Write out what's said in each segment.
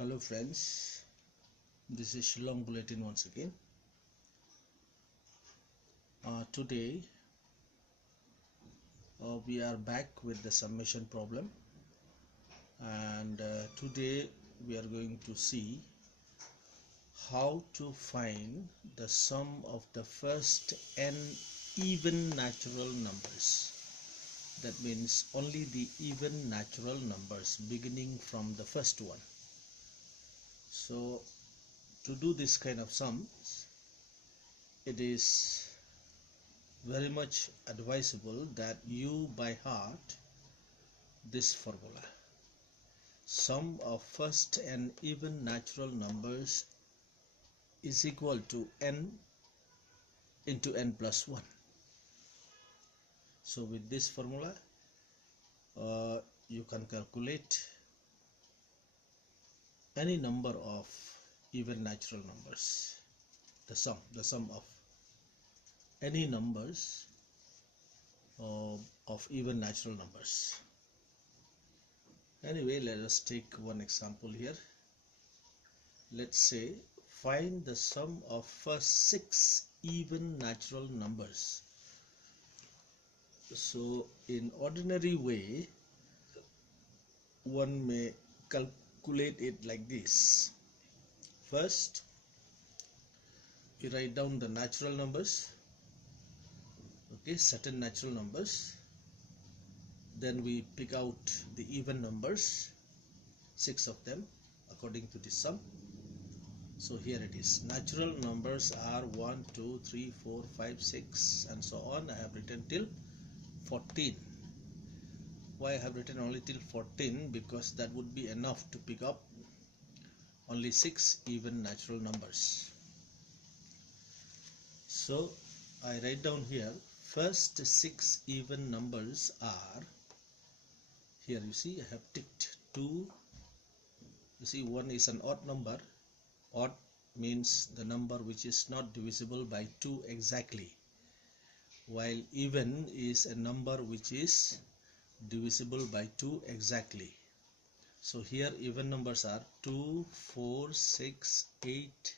Hello friends, this is Shillong Bulletin once again. Today we are back with the summation problem, and today we are going to see how to find the sum of the first n even natural numbers. That means only the even natural numbers beginning from the first one. So to do this kind of sums, it is very much advisable that you by heart this formula. Sum of first n even natural numbers is equal to n into n plus 1. So with this formula you can calculate any number of even natural numbers, the sum of any numbers of even natural numbers. Anyway, let us take one example here. Let's say find the sum of first 6 even natural numbers. So in ordinary way one may calculate it like this. First we write down the natural numbers, okay, certain natural numbers. Then we pick out the even numbers, 6 of them according to the sum. So here it is. Natural numbers are 1, 2, 3, 4, 5, 6 and so on. I have written till 14. Why I have written only till 14? Because that would be enough to pick up only 6 even natural numbers. So I write down here first 6 even numbers are, here you see I have ticked 2. You see 1 is an odd number. Odd means the number which is not divisible by 2 exactly, while even is a number which is divisible by 2 exactly. So here even numbers are 2, 4, 6, 8,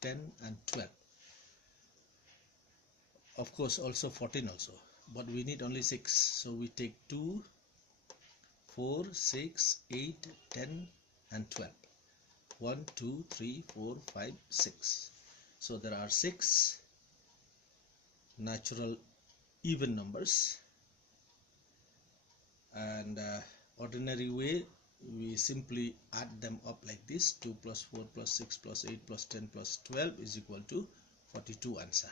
10 and 12. Of course also 14 also, but we need only 6. So we take 2, 4, 6, 8, 10 and 12. 1, 2, 3, 4, 5, 6. So there are 6 natural even numbers, and ordinary way we simply add them up like this. 2 plus 4 plus 6 plus 8 plus 10 plus 12 is equal to 42 answer.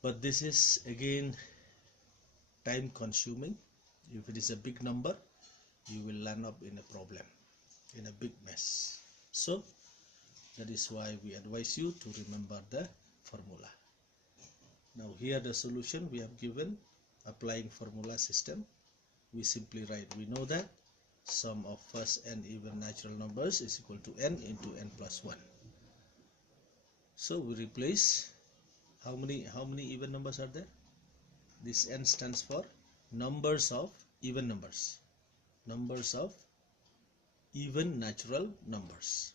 But this is again time consuming. If it is a big number, you will land up in a problem, in a big mess. So that is why we advise you to remember the formula. Now here the solution we have given, applying formula system. We simply write, we know that sum of first n even natural numbers is equal to n into n plus 1. So we replace, how many even numbers are there? This n stands for numbers of even numbers, numbers of even natural numbers.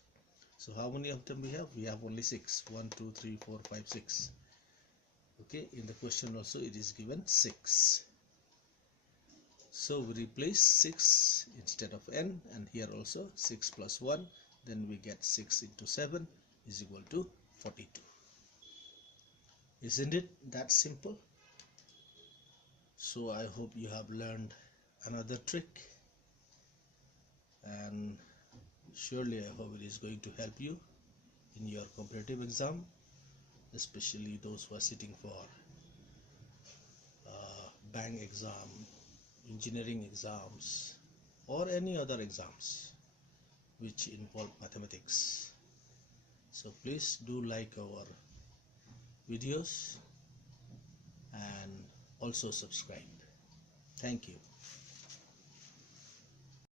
So how many of them we have? We have only 6. 1, 2, 3, 4, 5, 6. Okay, in the question also it is given 6. So we replace 6 instead of n, and here also 6 plus 1, then we get 6 into 7 is equal to 42. Isn't it that simple? So I hope you have learned another trick, and surely I hope it is going to help you in your competitive exam, especially those who are sitting for bank exam, engineering exams, or any other exams which involve mathematics. So please do like our videos and also subscribe. Thank you.